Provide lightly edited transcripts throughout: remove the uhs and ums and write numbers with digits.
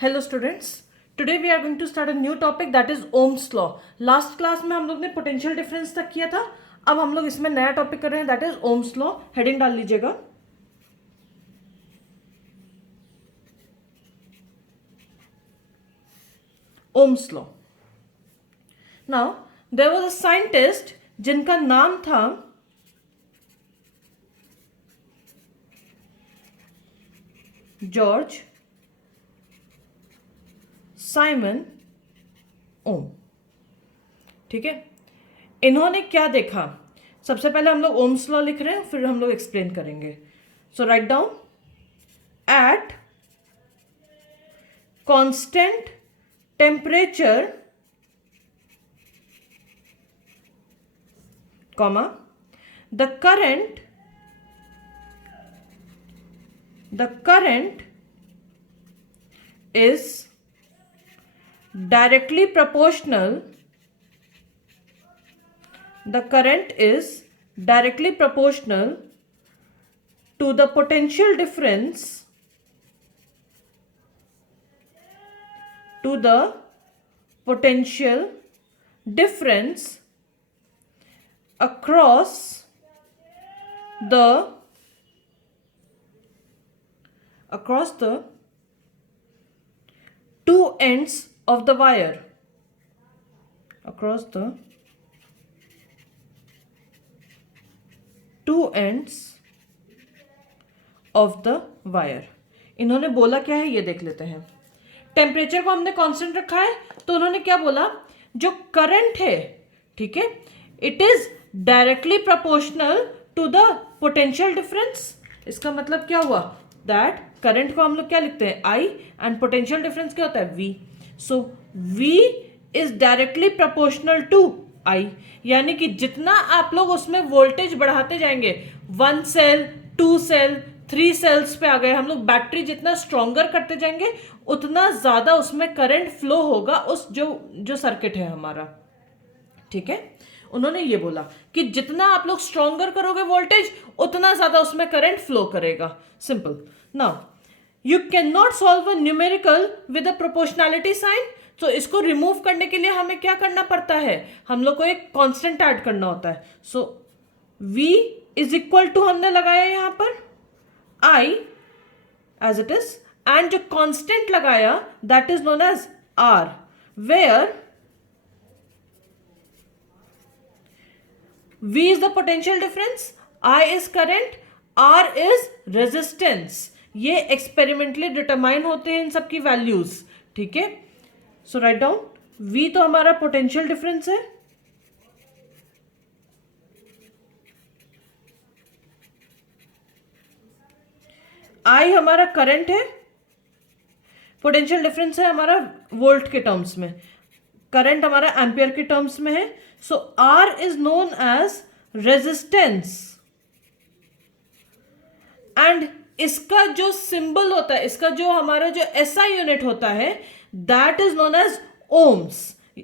Hello students, today we are going to start a new topic that is Ohm's law. Last class में हम लोग ने potential difference तक किया था। अब हम लोग इसमें नया टॉपिक कर रहे हैं that is Ohm's law. Heading डाल लीजिएगा। Ohm's law. Now there was a scientist जिनका नाम था जॉर्ज साइमन ओम। ठीक है, इन्होंने क्या देखा? सबसे पहले हम लोग ओम्स लॉ लिख रहे हैं, फिर हम लोग एक्सप्लेन करेंगे। So write down, at constant temperature comma the current is directly proportional to the potential difference across the two ends of the wire. इन्होंने बोला क्या है ये देख लेते हैं। टेम्परेचर को हमने कांस्टेंट रखा है, तो उन्होंने क्या बोला? जो करंट है, ठीक है, it is directly proportional to the potential difference. इसका मतलब क्या हुआ? दैट करंट को हम लोग क्या लिखते हैं? I, एंड पोटेंशियल डिफरेंस क्या होता है? V। So V is directly proportional to I, यानी कि जितना आप लोग उसमें वोल्टेज बढ़ाते जाएंगे, 1 सेल, 2 सेल, 3 सेल्स पे आ गए, हम लोग बैटरी जितना स्ट्रॉन्गर करते जाएंगे उतना ज्यादा उसमें करंट फ्लो होगा, उस जो सर्किट है हमारा। ठीक है, उन्होंने ये बोला कि जितना आप लोग स्ट्रॉन्गर करोगे वोल्टेज, उतना ज्यादा उसमें करंट फ्लो करेगा। Simple. Now you can not solve a numerical with a proportionality sign. तो इसको रिमूव करने के लिए हमें क्या करना पड़ता है? हम लोग को एक कांस्टेंट ऐड करना होता है। So V is equal to हमने लगाया यहां पर I as it is, and जो कांस्टेंट लगाया that is known as R, where V is the potential difference, I is current, R is resistance। ये एक्सपेरिमेंटली डिटरमाइन होते हैं इन सब की वैल्यूज। ठीक है, सो राइट डाउन, V तो हमारा पोटेंशियल डिफरेंस है, I हमारा करंट है, पोटेंशियल डिफरेंस है हमारा वोल्ट के टर्म्स में, करंट हमारा एम्पियर के टर्म्स में है। So R is known as resistance, and इसका जो सिंबल होता है, इसका जो हमारा जो SI यूनिट होता है that is known as ohms.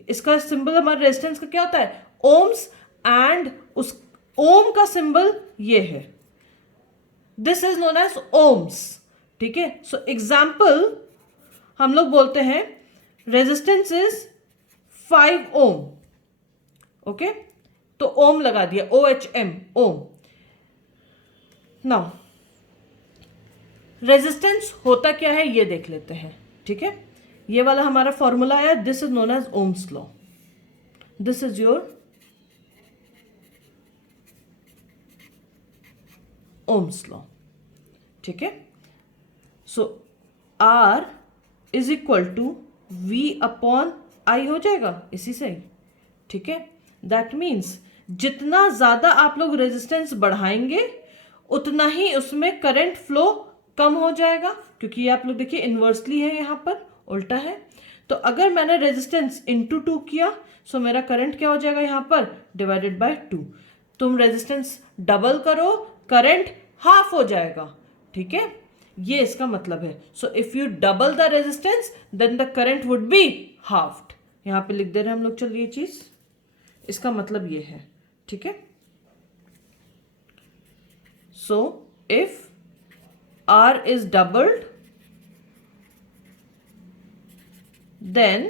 इसका सिंबल हमारे रेजिस्टेंस का क्या होता है? ओम्स, एंड उस ओम का सिंबल ये है, this is known as ohms. ठीक है, सो एग्जाम्पल हम लोग बोलते हैं रेजिस्टेंस इज 5 ओम। ओके, तो ओम लगा दिया, OHM, ओम। नाउ रेजिस्टेंस होता क्या है ये देख लेते हैं। ठीक है, ये वाला हमारा फॉर्मूला है, this is known as Ohm's law. This is your Ohm's law. ठीक है, so R is equal to V upon I हो जाएगा इसी से ही। ठीक है, दैट मीन्स जितना ज्यादा आप लोग रेजिस्टेंस बढ़ाएंगे उतना ही उसमें करंट फ्लो कम हो जाएगा, क्योंकि ये आप लोग देखिए इन्वर्सली है, यहां पर उल्टा है। तो अगर मैंने रेजिस्टेंस इंटू 2 किया, सो मेरा करंट क्या हो जाएगा यहां पर? Divided by 2। तुम रेजिस्टेंस डबल करो, करंट हाफ हो जाएगा। ठीक है, ये इसका मतलब है। So if you double the resistance then the current would be halved. यहां पे लिख दे रहे हैं हम लोग, चलिए ये चीज, इसका मतलब ये है। ठीक है, so if R is doubled, then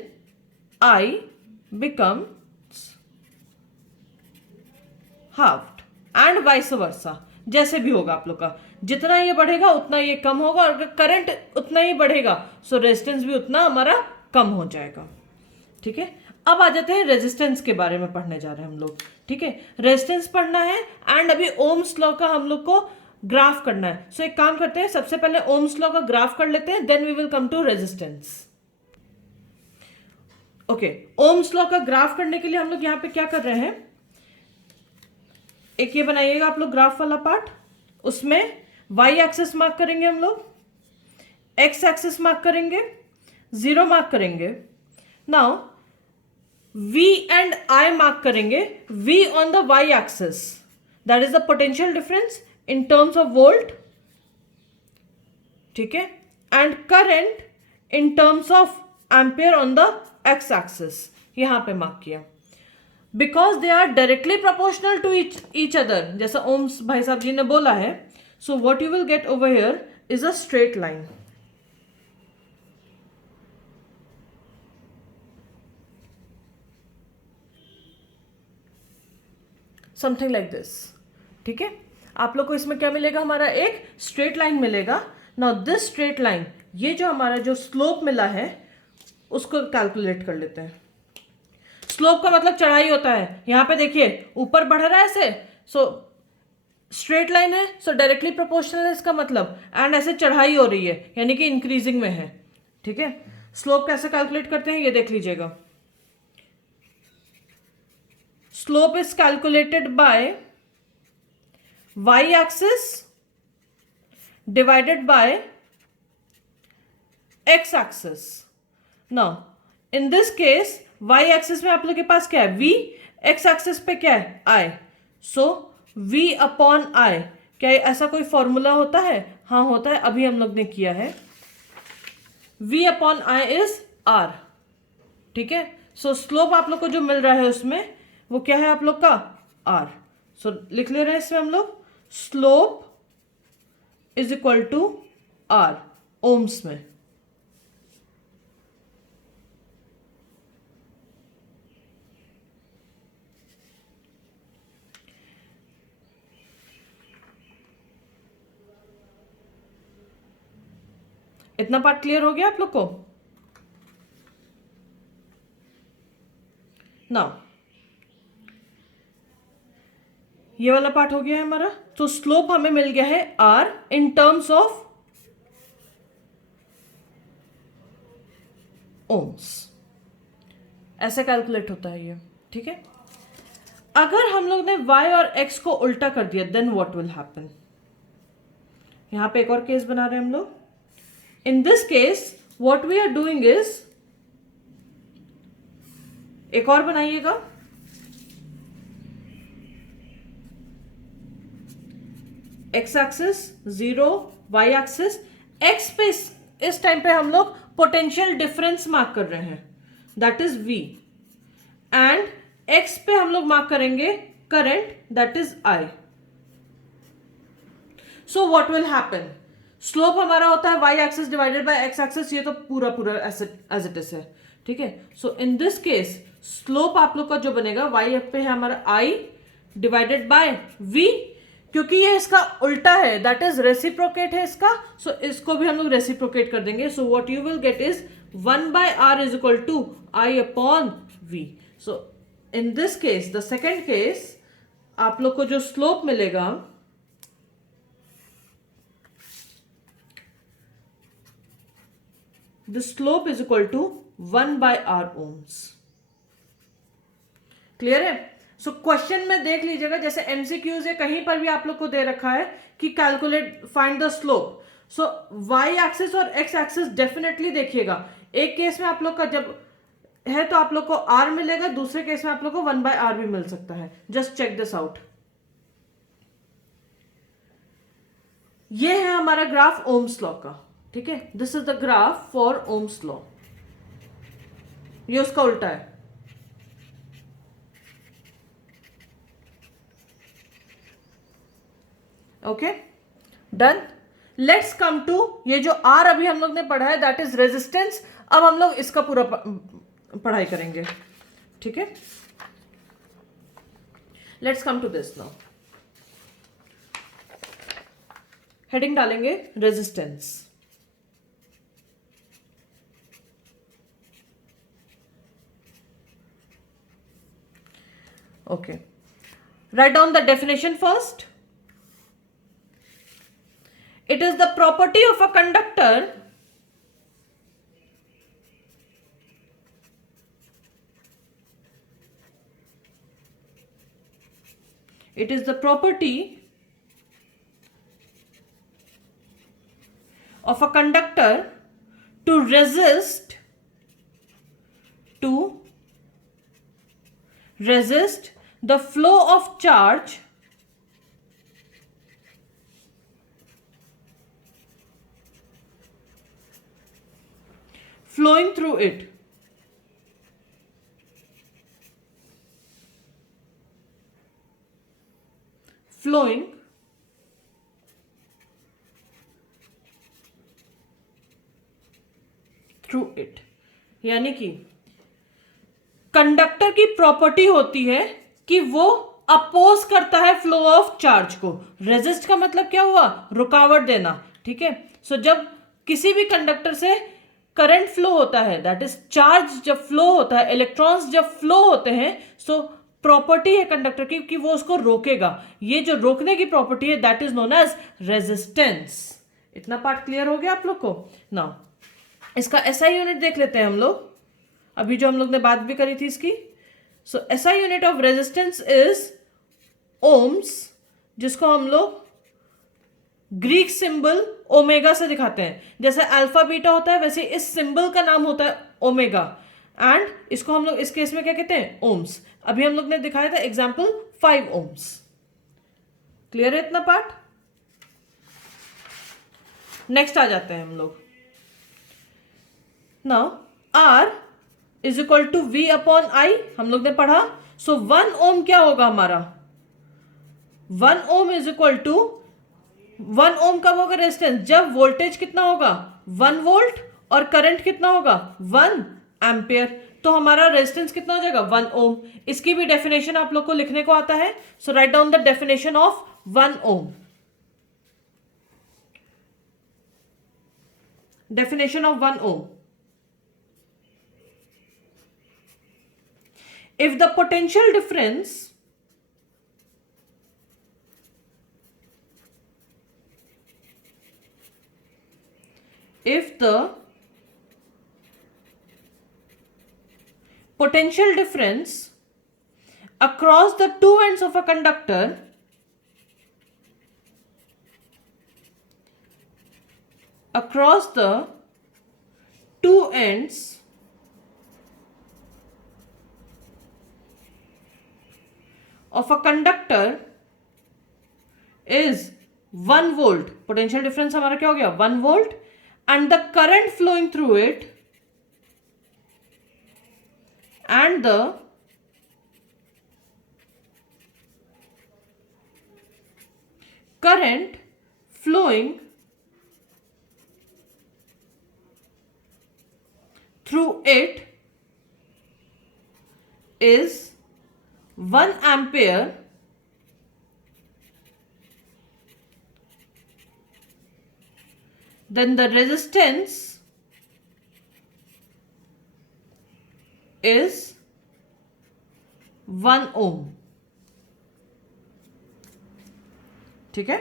I becomes halved and vice versa. जैसे भी होगा आप लोग का, जितना ये बढ़ेगा उतना ये कम होगा, और करंट उतना ही बढ़ेगा सो रेजिस्टेंस भी उतना हमारा कम हो जाएगा. ठीक है, अब आ जाते हैं रेजिस्टेंस के बारे में पढ़ने जा रहे हैं हम लोग. ठीक है, रेजिस्टेंस पढ़ना है एंड अभी ओम्स लॉ का हम लोग को ग्राफ करना है. सो एक काम करते हैं, सबसे पहले ओम्स लॉ का ग्राफ कर लेते हैं, then we will come to resistance. Okay, Ohm's law का ग्राफ करने के लिए हम लोग यहाँ पे क्या कर रहे हैं, एक ये बनाइएगा आप लोग ग्राफ वाला पार्ट, उसमें वाई एक्सिस मार्क करेंगे हम लोग, एक्स एक्सिस मार्क करेंगे, 0 मार्क करेंगे. Now V and I mark करेंगे. V on the Y axis, that is the potential difference in terms of volt. ठीक है, and current in terms of ampere on the X axis, यहां पे mark किया. Because they are directly proportional to each other, जैसा Ohm's भाई साहब जी ने बोला है. So what you will get over here is a straight line. Something like this. ठीक है, आप लोग को इसमें क्या मिलेगा, हमारा एक स्ट्रेट लाइन मिलेगा. नाउ दिस स्ट्रेट लाइन, ये जो हमारा जो स्लोप मिला है उसको कैलकुलेट कर लेते हैं. स्लोप का मतलब चढ़ाई होता है. यहां पे देखिए ऊपर बढ़ रहा है ऐसे, सो स्ट्रेट लाइन है, सो डायरेक्टली प्रोपोर्शनल है इसका मतलब, एंड ऐसे चढ़ाई हो रही है यानी कि इंक्रीजिंग में है. ठीक है, स्लोप कैसे कैलकुलेट करते हैं ये देख लीजिएगा. Slope is calculated by y-axis divided by x-axis. Now, in this case, y-axis में आप लोग के पास क्या है, v, x-axis पे क्या है, I. So, v upon I. क्या ऐसा कोई फॉर्मूला होता है? हाँ होता है, अभी हम लोग ने किया है. v upon I is r. ठीक है, so slope आप लोग को जो मिल रहा है उसमें वो क्या है आप लोग का, R. सो लिख ले रहे हैं इसमें हम लोग, slope is equal to R ohms में. इतना पार्ट क्लियर हो गया आप लोग को. नाउ ये वाला पार्ट हो गया है हमारा. तो स्लोप हमें मिल गया है R in terms of ohms. ऐसे कैलकुलेट होता है ये. ठीक है, अगर हम लोग ने y और x को उल्टा कर दिया देन व्हाट विल हैपन. यहां पे एक और केस बना रहे हैं हम लोग. In this case what we are doing is, एक और बनाइएगा. X axis 0, y axis, x पे इस टाइम पे हम लोग पोटेंशियल डिफरेंस मार्क कर रहे हैं, that is V, and x पे हम लोग मार्क करेंगे current, that is I. So what will happen, slope हमारा होता है y axis divided by x axis, ये तो पूरा पूरा एज इट इज है. ठीक है, सो इन दिस केस स्लोप आप लोग का जो बनेगा, वाई पे है हमारा I डिवाइडेड बाय V, क्योंकि ये इसका उल्टा है, दैट इज रेसिप्रोकेट है इसका, सो इसको भी हम लोग रेसिप्रोकेट कर देंगे. So what you will get is 1/r is equal to I upon V. So in this case, the second case, आप लोग को जो स्लोप मिलेगा, the slope is equal to 1/r ohms. Clear है. सो क्वेश्चन में देख लीजिएगा, जैसे एमसीक्यूज है कहीं पर भी आप लोग को दे रखा है कि calculate find the slope. So y axis और एक्स एक्सिस डेफिनेटली देखिएगा. एक केस में आप लोग का जब है तो आप लोग को R मिलेगा, दूसरे केस में आप लोग को 1/r भी मिल सकता है. Just check this out. ये है हमारा ग्राफ ओम्स लॉ का. ठीक है, this is the graph for Ohm's law. ये उसका उल्टा है. Okay, done. Let's come to ये जो आर अभी हम लोग ने पढ़ा है, दैट इज रेजिस्टेंस। अब हम लोग इसका पूरा पढ़ाई करेंगे, ठीक है। Let's come to this now. Heading डालेंगे resistance. Okay, write down the definition first. It is the property of a conductor to resist the flow of charge flowing through it. Flowing through it, यानी कि conductor की property होती है कि वो oppose करता है फ्लो ऑफ चार्ज को। रेजिस्ट का मतलब क्या हुआ? रुकावट देना, ठीक है। सो जब किसी भी कंडक्टर से करंट फ्लो होता है, दैट इज चार्ज जब फ्लो होता है, इलेक्ट्रॉन्स जब फ्लो होते हैं, सो प्रॉपर्टी है कंडक्टर की कि वो उसको रोकेगा। ये जो रोकने की प्रॉपर्टी है that is known as resistance. इतना पार्ट क्लियर हो गया आप लोग को? नाउ इसका एसआई यूनिट देख लेते हैं हम लोग, अभी जो हम लोग ने बात भी करी थी इसकी। So SI unit of resistance is ohms, जिसको हम लोग ग्रीक सिंबल ओमेगा से दिखाते हैं। जैसे अल्फा बीटा होता है वैसे इस सिंबल का नाम होता है ओमेगा, एंड इसको हम लोग इस केस में क्या कहते हैं? ओम्स। अभी हम लोग ने दिखाया था एग्जाम्पल 5 ओम्स। क्लियर है इतना पार्ट? नेक्स्ट आ जाते हैं हम लोग। Now R is equal to V upon I हम लोग ने पढ़ा। सो 1 ओम क्या होगा हमारा? 1 ओम इज इक्वल टू 1 ओम कब होगा रेजिस्टेंस? जब वोल्टेज कितना होगा? 1 वोल्ट, और करंट कितना होगा? 1 एम्पियर। तो हमारा रेजिस्टेंस कितना हो जाएगा? 1 ओम। इसकी भी डेफिनेशन आप लोग को लिखने को आता है। So write down the definition of 1 ohm. Definition of 1 ohm. If the potential difference across the two ends of a conductor is 1 volt, potential difference हमारा क्या हो गया? 1 volt, and the current flowing through it and the current flowing through it is 1 ampere, then the resistance is 1 ohm. ठीक है,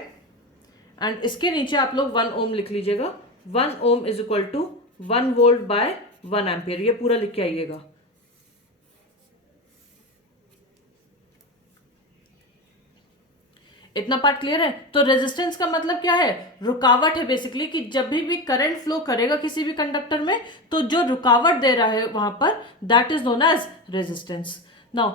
and इसके नीचे आप लोग 1 ओम लिख लीजिएगा। 1 ohm is equal to 1 volt by 1 ampere, ये पूरा लिख के आइएगा। इतना पार्ट क्लियर है? तो रेजिस्टेंस का मतलब क्या है? रुकावट है बेसिकली, कि जब भी करंट फ्लो करेगा किसी भी कंडक्टर में, तो जो रुकावट दे रहा है वहां पर, that is known as resistance. Now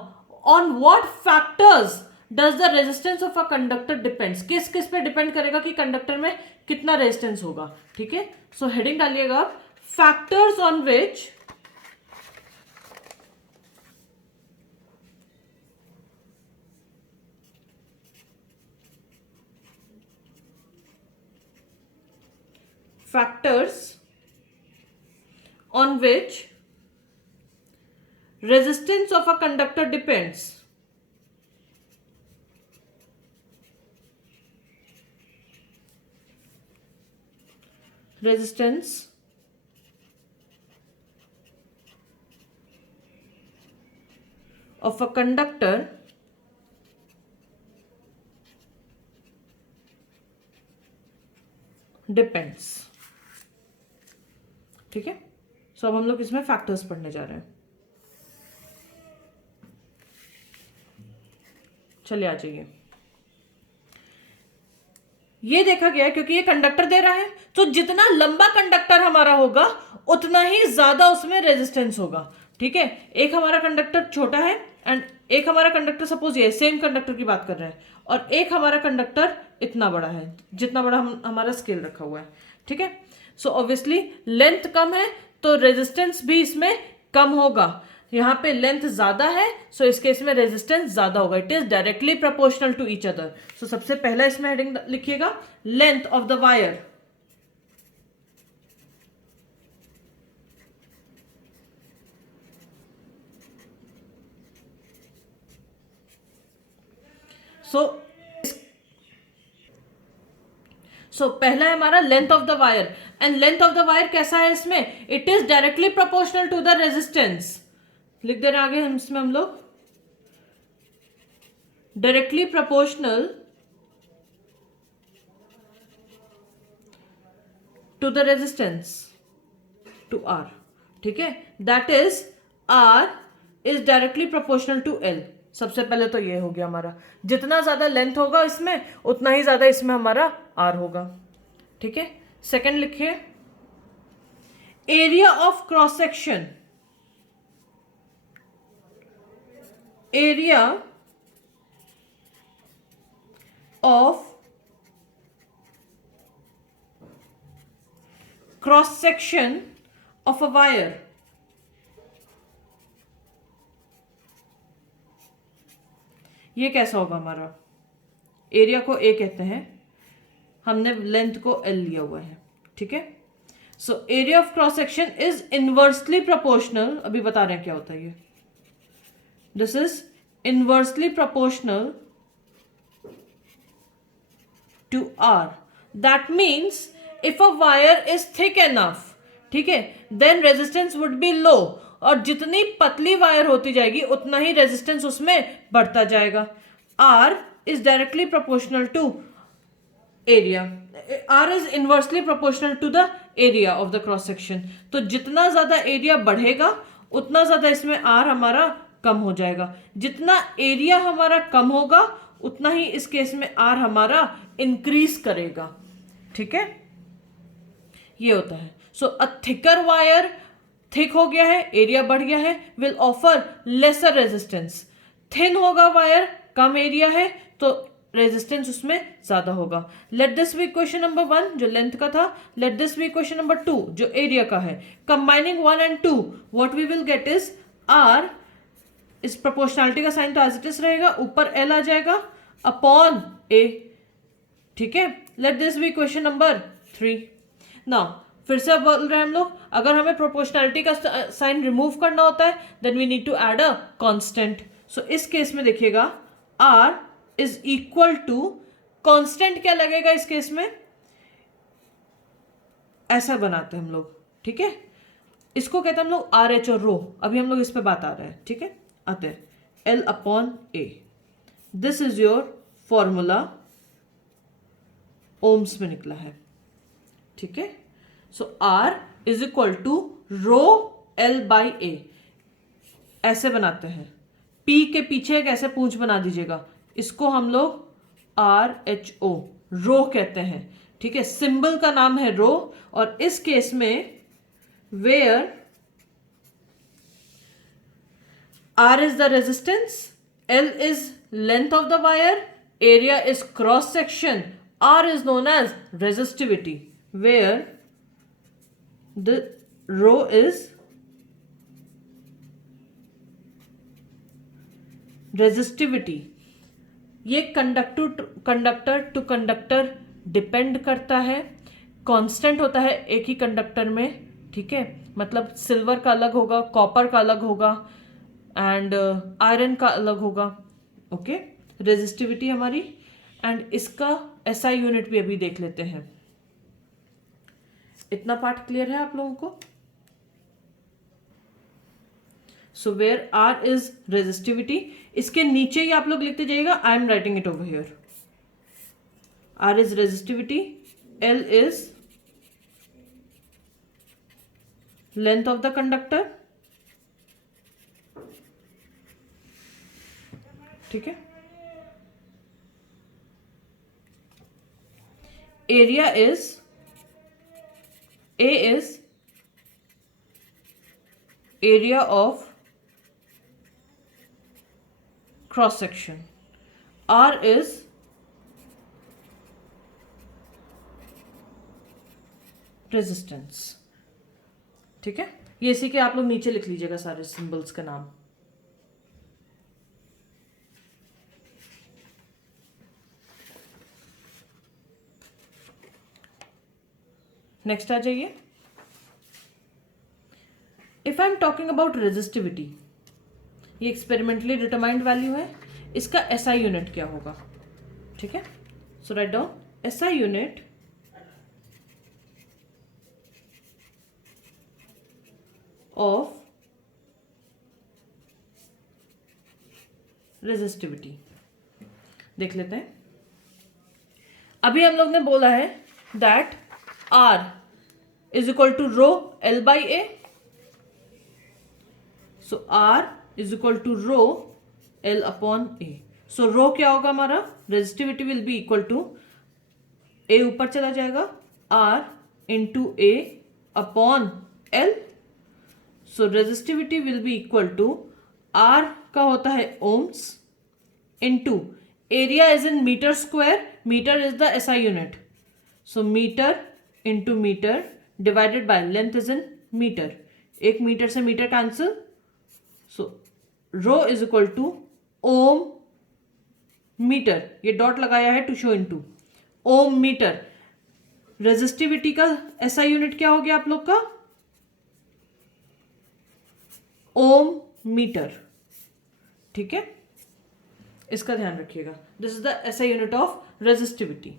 on what factors does the resistance of a conductor depends? किस किस पे डिपेंड करेगा कि कंडक्टर में कितना रेजिस्टेंस होगा? ठीक है, सो हेडिंग डालिएगा आप, factors on which factors on which resistance of a conductor depends. Resistance of a conductor depends. ठीक है, सो अब हम लोग इसमें फैक्टर्स पढ़ने जा रहे हैं. चलिए आ जाइए. ये देखा गया क्योंकि ये कंडक्टर दे रहा है, तो जितना लंबा कंडक्टर हमारा होगा उतना ही ज्यादा उसमें रेजिस्टेंस होगा. ठीक है, एक हमारा कंडक्टर छोटा है एंड एक हमारा कंडक्टर, सपोज ये सेम कंडक्टर की बात कर रहे हैं, और एक हमारा कंडक्टर इतना बड़ा है, जितना बड़ा हमारा स्केल रखा हुआ है. ठीक है, सो ऑब्वियसली लेंथ कम है तो रेजिस्टेंस भी इसमें कम होगा. यहाँ पे लेंथ ज्यादा है, सो इस केस में रेजिस्टेंस ज्यादा होगा. It is directly proportional to each other. So सबसे पहला इसमें हेडिंग लिखिएगा, length of the wire. So पहला है हमारा length of the wire. And length of the wire कैसा है इसमें, it is directly proportional to the resistance. लिख दे रहे हैं आगे हम इसमें, हम लोग directly proportional to the resistance to R. ठीक है, that is R is directly proportional to L. सबसे पहले तो ये हो गया हमारा, जितना ज्यादा लेंथ होगा इसमें उतना ही ज्यादा इसमें हमारा आर होगा. ठीक है, सेकंड लिखिए, area of cross section. Area of cross section of a wire. ये कैसा होगा हमारा, एरिया को ए कहते हैं, हमने लेंथ को एल लिया हुआ है. ठीक है, सो area of cross section is inversely proportional. अभी बता रहे हैं क्या होता है ये. This is inversely proportional to R. That means if a wire is thick enough, ठीक है, then resistance would be low. और जितनी पतली वायर होती जाएगी उतना ही रेजिस्टेंस उसमें बढ़ता जाएगा. R is directly proportional to area. R is inversely proportional to the area of the cross section. तो जितना ज्यादा एरिया बढ़ेगा उतना ज्यादा इसमें आर हमारा कम हो जाएगा. जितना एरिया हमारा कम होगा उतना ही इस केस में आर हमारा इंक्रीज करेगा. ठीक है, ये होता है. So a thicker wire, thick हो गया है, एरिया बढ़ गया है, will offer lesser resistance. Thin होगा वायर, कम एरिया है, तो रेजिस्टेंस उसमें ज्यादा होगा. Let this be question number 1 जो लेंथ का था. Let this be question number 2 जो एरिया का है. Combining 1 and 2 what we will get is R. इस प्रोपोर्शनलिटी का साइन तो एज इट इज रहेगा, ऊपर एल आ जाएगा अपॉन ए. ठीक है, let this be question number 3. Now फिर से बोल रहे हैं हम लोग, अगर हमें प्रोपोर्शनलिटी का साइन रिमूव करना होता है then we need to add a constant. So इस केस में देखिएगा R is equal to, constant क्या लगेगा इस केस में, ऐसा बनाते हैं हम लोग. ठीक है, इसको कहते हैं हम लोग RH और रो. अभी हम लोग इस पे बात आ रहे हैं. ठीक है, आते हैं. L upon A. This is your formula, Ohm's में निकला है. ठीक है, so R is equal to rho L by A. ऐसे बनाते हैं. P के पीछे एक ऐसे पूंछ बना दीजिएगा, इसको हम लोग RHO रो कहते हैं. ठीक है, सिंबल का नाम है रो. और इस केस में where R is the resistance, L is length of the wire, area is cross section, R is known as resistivity, where the rho is resistivity. ये कंडक्टर टू कंडक्टर डिपेंड करता है. Constant होता है एक ही conductor में, ठीक है, मतलब सिल्वर का अलग होगा, कॉपर का अलग होगा एंड आयरन का अलग होगा, ओके, रेजिस्टिविटी हमारी। एंड इसका एसआई यूनिट भी अभी देख लेते हैं। इतना पार्ट क्लियर है आप लोगों को? So where R is resistivity, इसके नीचे ही आप लोग लिखते जाइएगा, I am writing it over here. R is resistivity, L is length of the conductor, ठीक है, area is, A is area of cross section, R is resistance, ठीक है। ये इसी के आप लोग नीचे लिख लीजिएगा सारे सिंबल्स का नाम। नेक्स्ट आ जाइए। If I am talking about resistivity, ये एक्सपेरिमेंटली डिटरमाइंड वैल्यू है, इसका एसआई यूनिट क्या होगा, ठीक है। So write down SI unit of resistivity देख लेते हैं। अभी हम लोग ने बोला है that R is equal to rho L by A. So R is equal to rho L upon A. So rho क्या होगा हमारा, resistivity will be equal to, A ऊपर चला जाएगा, R into A upon L. So resistivity will be equal to, R का होता है ohms into area is in metre square, metre is the SI unit, so metre into metre divided by length is in metre, एक metre से metre cancel, so rho is equal to ohm metre, ये dot लगाया है to show into ohm metre. Resistivity का SI unit क्या हो गया आप लोग का, ओम मीटर, ठीक है, इसका ध्यान रखिएगा। This is the SI unit of resistivity.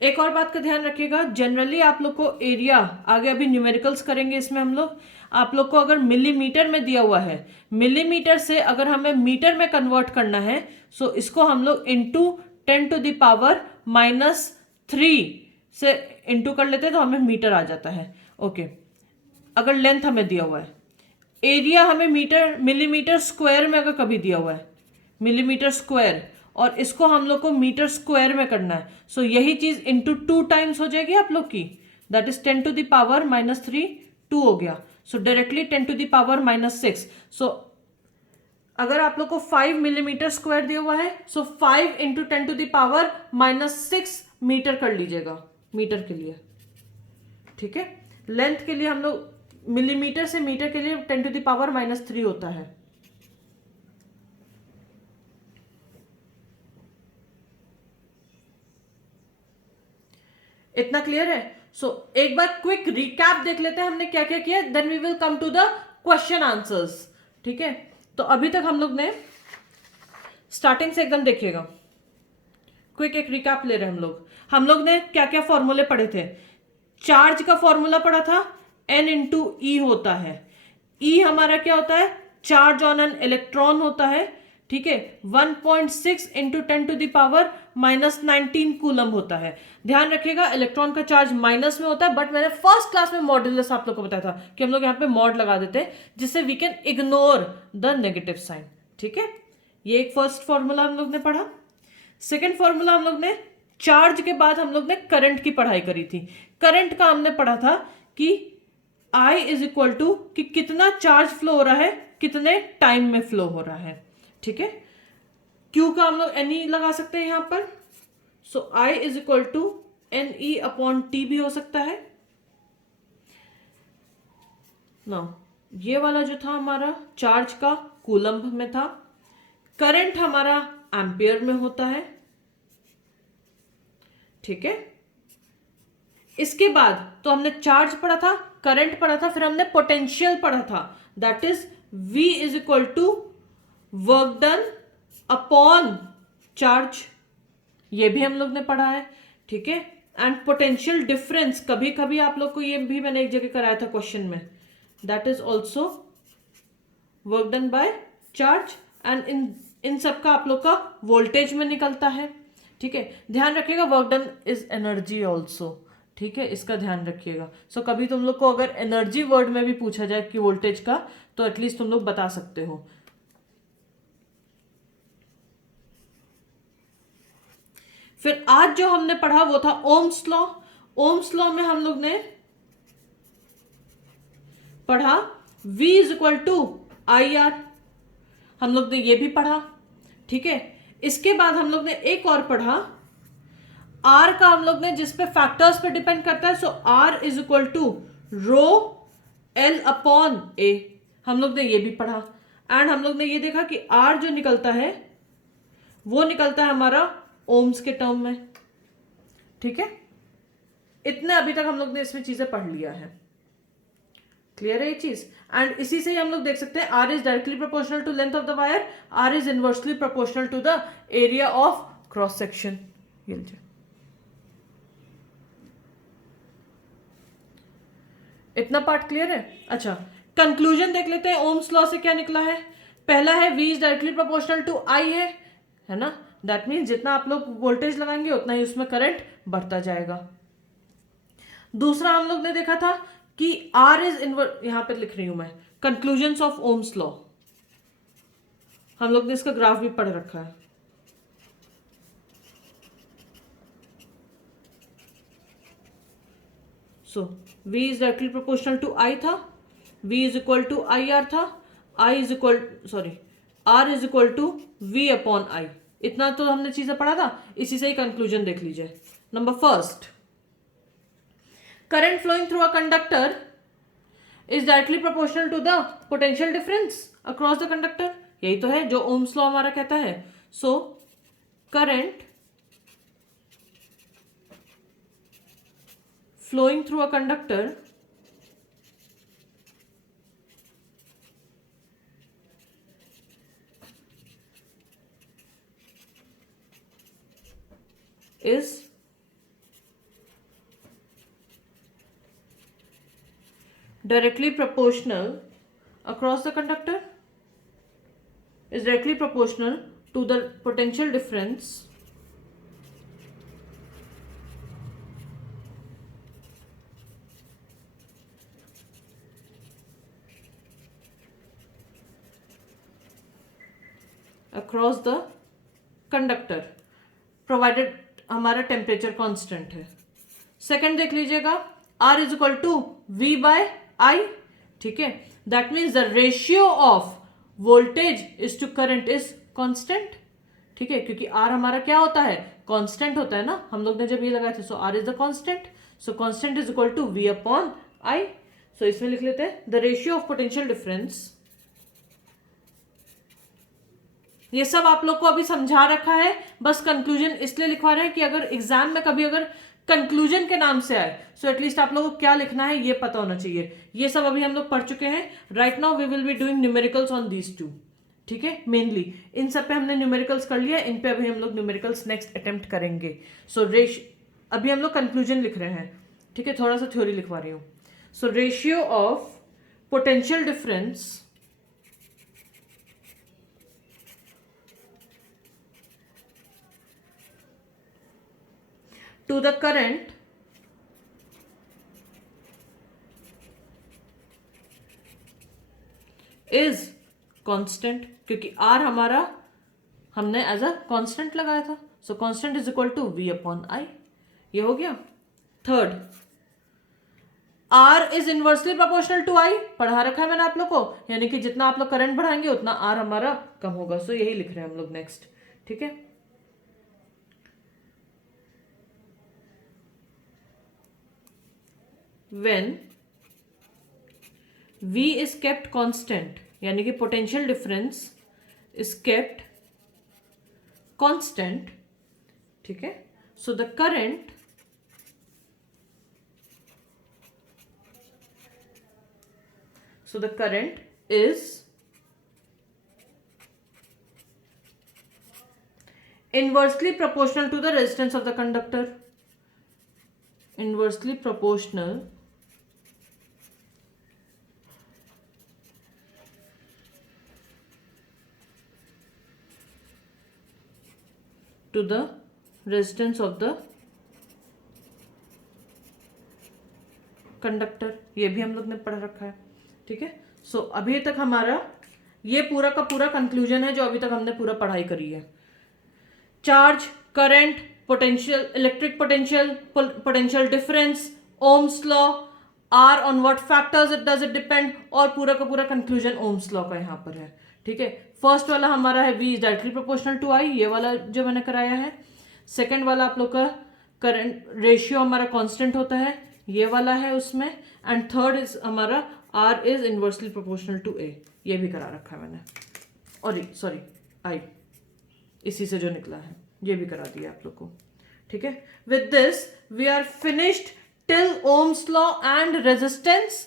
एक और बात का ध्यान रखिएगा, जनरली आप लोग को एरिया, आगे अभी न्यूमेरिकल्स करेंगे इसमें हम लोग, आप लोग को अगर मिलीमीटर में दिया हुआ है, मिलीमीटर से अगर हमें मीटर में कन्वर्ट करना है, सो इसको हम लोग इंटू 10⁻³ से इंटू कर लेते हैं तो हमें मीटर आ जाता है, ओके। अगर लेंथ हमें दिया हुआ है, एरिया हमें मीटर, मिलीमीटर स्क्वायर में अगर कभी दिया हुआ है, मिलीमीटर स्क्वायर, और इसको हम लोग को मीटर स्क्वायर में करना है, सो यही चीज इंटू 2 टाइम्स हो जाएगी आप लोग की, दैट इज 10⁻³ 2 हो गया, सो डायरेक्टली 10⁻⁻6। सो अगर आप लोग को 5 मिलीमीटर स्क्वायर दिया हुआ है, सो 5 इंटू 10⁻⁻6 मीटर कर लीजिएगा, मीटर के लिए, ठीक है। लेंथ के लिए हम लोग मिलीमीटर से मीटर के लिए 10⁻³ होता है। इतना क्लियर है? सो एक बार क्विक रिकैप देख लेते हैं हमने क्या क्या किया, then we will come to the question answers, ठीक है। तो अभी तक हम लोग ने स्टार्टिंग से एकदम देखिएगा, क्विक एक रिकैप ले रहे हैं हम लोग ने क्या क्या फॉर्मूले पढ़े थे। चार्ज का फॉर्मूला पढ़ा था, N इंटू ई होता है, E हमारा क्या होता है, चार्ज ऑन एन इलेक्ट्रॉन होता है, ठीक है, 1.6 इंटू 10⁻⁻19 कूलम होता है। ध्यान रखिएगा इलेक्ट्रॉन का चार्ज माइनस में होता है, बट मैंने फर्स्ट क्लास में मॉड्यूलस आप लोग को बताया था कि हम लोग यहाँ पे मॉड लगा देते हैं जिससे we can ignore the negative sign, ठीक है। ये एक फर्स्ट फॉर्मूला हम लोग ने पढ़ा। सेकेंड फॉर्मूला हम लोग ने चार्ज के बाद हम लोग ने करंट की पढ़ाई करी थी। करंट का हमने पढ़ा था कि I इज इक्वल टू कि कितना चार्ज फ्लो हो रहा है, कितने टाइम में फ्लो हो रहा है, ठीक है। Q का हम लोग NE लगा सकते हैं यहां पर, so I is equal to NE upon T भी हो सकता है ना। ये वाला जो था हमारा चार्ज का कूलम्ब में था, करंट हमारा एम्पियर में होता है, ठीक है, इसके बाद तो हमने चार्ज पढ़ा था, करंट पढ़ा था, फिर हमने पोटेंशियल पढ़ा था, that is V is equal to work done upon charge, ये भी हम लोग ने पढ़ा है, ठीक है। एंड पोटेंशियल डिफरेंस, कभी कभी आप लोग को ये भी मैंने एक जगह कराया था क्वेश्चन में, that is also work done by charge, and in सब का आप लोग का वोल्टेज में निकलता है, ठीक है। ध्यान रखिएगा work done is energy also, ठीक है, इसका ध्यान रखिएगा। सो कभी तुम लोग को अगर एनर्जी वर्ड में भी पूछा जाए कि वोल्टेज का, तो एटलीस्ट तुम लोग बता सकते हो। फिर आज जो हमने पढ़ा वो था ओम्स लॉ। ओम्स लॉ में हम लोग ने पढ़ा V is equal to I R, हम लोग ने ये भी पढ़ा, ठीक है। इसके बाद हम लोग ने एक और पढ़ा R का, हम लोग ने जिस पे फैक्टर्स पे डिपेंड करता है, so R is equal to rho L upon A, हम लोग ने ये भी पढ़ा। एंड हम लोग ने ये देखा कि R जो निकलता है वो निकलता है हमारा ओम्स के टर्म में, ठीक है। इतने अभी तक हम लोग ने इसमें चीजें पढ़ लिया है, क्लियर है ये चीज। एंड इसी से ही हम लोग देख सकते हैं R is directly proportional to length of the wire, R is inversely proportional to the area of cross section. इतना पार्ट क्लियर है। अच्छा, कंक्लूजन देख लेते हैं। ओम्स लॉ से क्या निकला है? पहला है V is directly proportional to I है ना, दैट मीन्स जितना आप लोग वोल्टेज लगाएंगे उतना ही उसमें करंट बढ़ता जाएगा। दूसरा हम लोग ने देखा था कि R इज इनवर्स, यहां पर लिख रही हूं मैं, कंक्लूजन्स ऑफ ओम्स लॉ, हम लोग ने इसका ग्राफ भी पढ़ रखा है। So V is directly proportional to I था, V is equal to IR था, R is equal to V upon I। इतना तो हमने चीजें पढ़ा था, इसी से ही कंक्लूजन देख लीजिए। Number first, current flowing through a conductor is directly proportional to the potential difference across the conductor, यही तो है जो ओम्स लॉ हमारा कहता है। So current flowing through a conductor is directly proportional across the conductor, is directly proportional to the potential difference across the conductor provided हमारा temperature constant है। Second देख लीजिएगा, R is equal to V by I, ठीक है, that means the ratio of voltage is to current is constant, ठीक है, क्योंकि R हमारा क्या होता है, कांस्टेंट होता है ना, हम लोग ने जब ये लगाए थे। So R is the constant, so constant is equal to V upon I। So इसमें लिख लेते हैं the ratio of potential difference, ये सब आप लोग को अभी समझा रखा है, बस कंक्लूजन इसलिए लिखवा रहे हैं कि अगर एग्जाम में कभी अगर कंक्लूजन के नाम से आए, सो एटलीस्ट आप लोगों को क्या लिखना है ये पता होना चाहिए। ये सब अभी हम लोग पढ़ चुके हैं। Right now we will be doing numericals on these two, ठीक है, मेनली इन सब पे हमने न्यूमेरिकल्स कर लिया, इन पे अभी हम लोग न्यूमेरिकल्स नेक्स्ट अटेम्प्ट करेंगे। सो अभी हम लोग कंक्लूजन लिख रहे हैं, ठीक है, थोड़ा सा थ्योरी लिखवा रही हूँ। So ratio of potential difference to the current is constant, क्योंकि R हमारा हमने एज अ कांस्टेंट लगाया था। So constant is equal to V upon I, ये हो गया। Third, R is inversely proportional to I, पढ़ा रखा है मैंने आप लोग को, यानी कि जितना आप लोग करंट बढ़ाएंगे उतना R हमारा कम होगा। सो यही लिख रहे हैं हम लोग नेक्स्ट, ठीक है। When V is kept constant, यानी कि potential difference is kept constant, ठीक है, so the current So the current is inversely proportional to the resistance of the conductor. Inversely proportional to the resistance of the conductor. ये भी हम लोग ने पढ़ रखा है. ठीक है. सो अभी तक हमारा ये पूरा का पूरा कंक्लूजन है जो अभी तक हमने पूरा पढ़ाई करी है. Charge, current, potential, electric potential, potential difference, Ohm's law, R on what factors it does it depend, और पूरा का पूरा कंक्लूजन ओम्स लॉ का यहाँ पर है. ठीक है. फर्स्ट वाला हमारा है V is directly proportional to I, ये वाला जो मैंने कराया है. सेकेंड वाला आप लोग का करंट रेशियो हमारा कांस्टेंट होता है, ये वाला है उसमें. एंड थर्ड इज हमारा R is inversely proportional to A, ये भी करा रखा है मैंने. और सॉरी I इसी से जो निकला है ये भी करा दिया आप लोग को. ठीक है. With this we are finished till Ohm's law and resistance.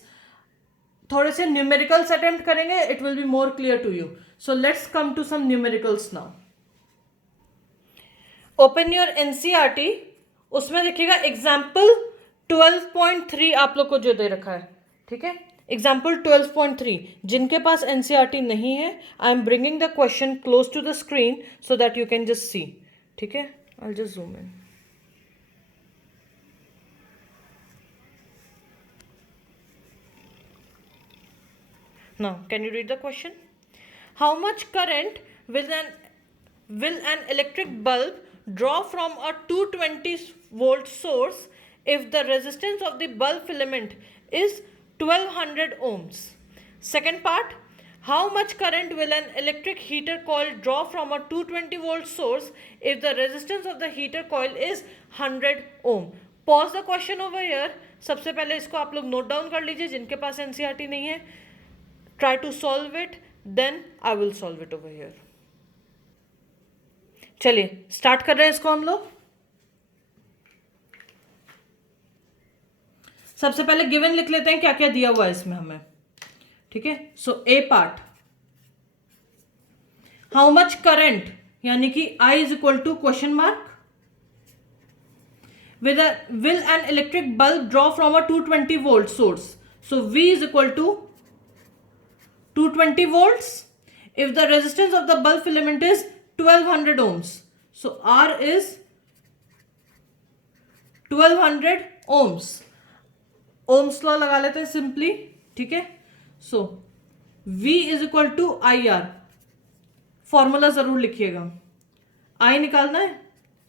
थोड़े से न्यूमेरिकल्स अटेम्प्ट करेंगे, it will be more clear to you. So let's come to some numericals now. Open your NCERT, उसमें देखिएगा एग्जाम्पल 12.3 आप लोग को जो दे रखा है. ठीक है. एग्जाम्पल 12.3. जिनके पास एनसीईआरटी नहीं है, I am bringing the question close to the screen so that you can just see. ठीक है. I will just zoom in. Now, can you read the question? How much current will an electric bulb draw from a 220 volt source if the resistance of the bulb filament is 1200 ohms? Second part, how much current will an electric heater coil draw from a 220 volt source if the resistance of the heater coil is 100 ohm? Pause the question over here. सबसे पहले इसको आप लोग note down कर लीजिए जिनके पास NCERT नहीं है. Try to solve it, then I will solve it over here. चलिए स्टार्ट कर रहे हैं इसको हम लोग. सबसे पहले गिवन लिख लेते हैं क्या क्या दिया हुआ है इसमें हमें. ठीक है. So A part, how much current, यानी कि I is equal to question mark, will an electric bulb draw from a 220 volt source? So V is equal to 220 volts if the resistance of the bulb filament is 1200 ohms. So R is 1200 ohms. Ohms law लगा लेते हैं simply. ठीक है. So V is equal to IR. Formula जरूर लिखिएगा. I निकालना है.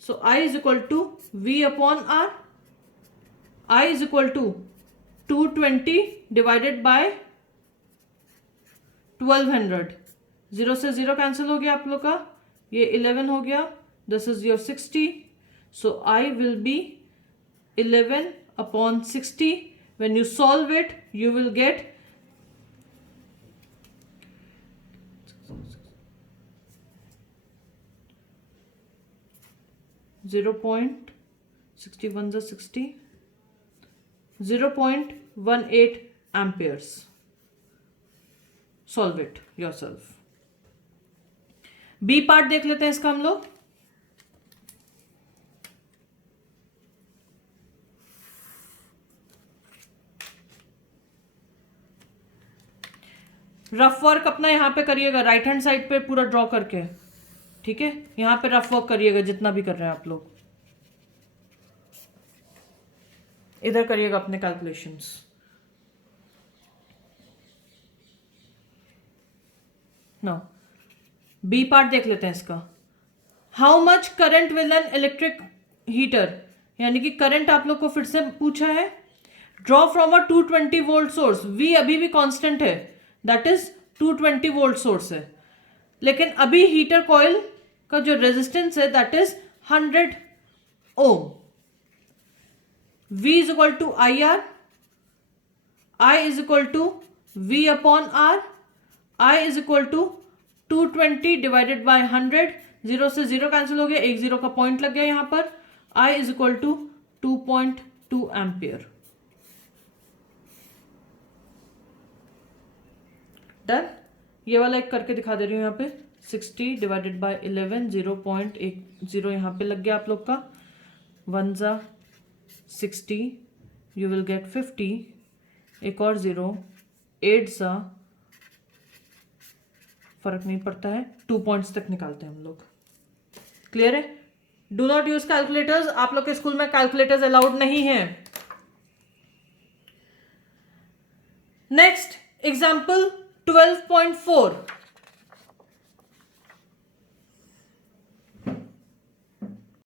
सो I is equal to V upon R. I is equal to 220 divided by 1200. 0 से 0 कैंसिल हो गया आप लोग का. ये 11 हो गया. This is your 60. So I will be 11 upon 60. When you solve it, you will get 0.61 is 60. 0.18 amperes. Solve it yourself. B part देख लेते हैं इसका हम लोग. रफ वर्क अपना यहां पे करिएगा, राइट हैंड साइड पे पूरा ड्रॉ करके. ठीक है. यहां पे रफ वर्क करिएगा जितना भी कर रहे हैं आप लोग. इधर करिएगा अपने कैलकुलेशंस. नाउ बी पार्ट देख लेते हैं इसका. How much current will an electric heater, यानी कि करंट आप लोग को फिर से पूछा है. Draw from a 220 volt source. We अभी भी कांस्टेंट है, दैट इज 220 वोल्ट सोर्स है. लेकिन अभी हीटर कॉइल का जो रेजिस्टेंस है that is 100 ohm. V is equal to IR. I is equal to V upon R. I is equal to 220 divided by 100. 0 से 0 कैंसिल हो गया, एक 0 का पॉइंट लग गया यहां पर. I is equal to 2.2 ampere. Done. ये वाला एक करके दिखा दे रही हूँ यहाँ पे। 60 डिवाइडेड बाय 11, 0.10 यहाँ पे लग गया आप लोग का। 1 ज़ा 60, यू विल गेट 50, एक और 0, 8 ज़ा, फर्क नहीं पड़ता है, 2 पॉइंट्स तक निकालते हैं हम लोग। क्लियर है? डू नॉट यूज कैलकुलेटर्स, आप लोग के स्कूल में कैलकुलेटर्स अलाउड नहीं है। Next example 12.4।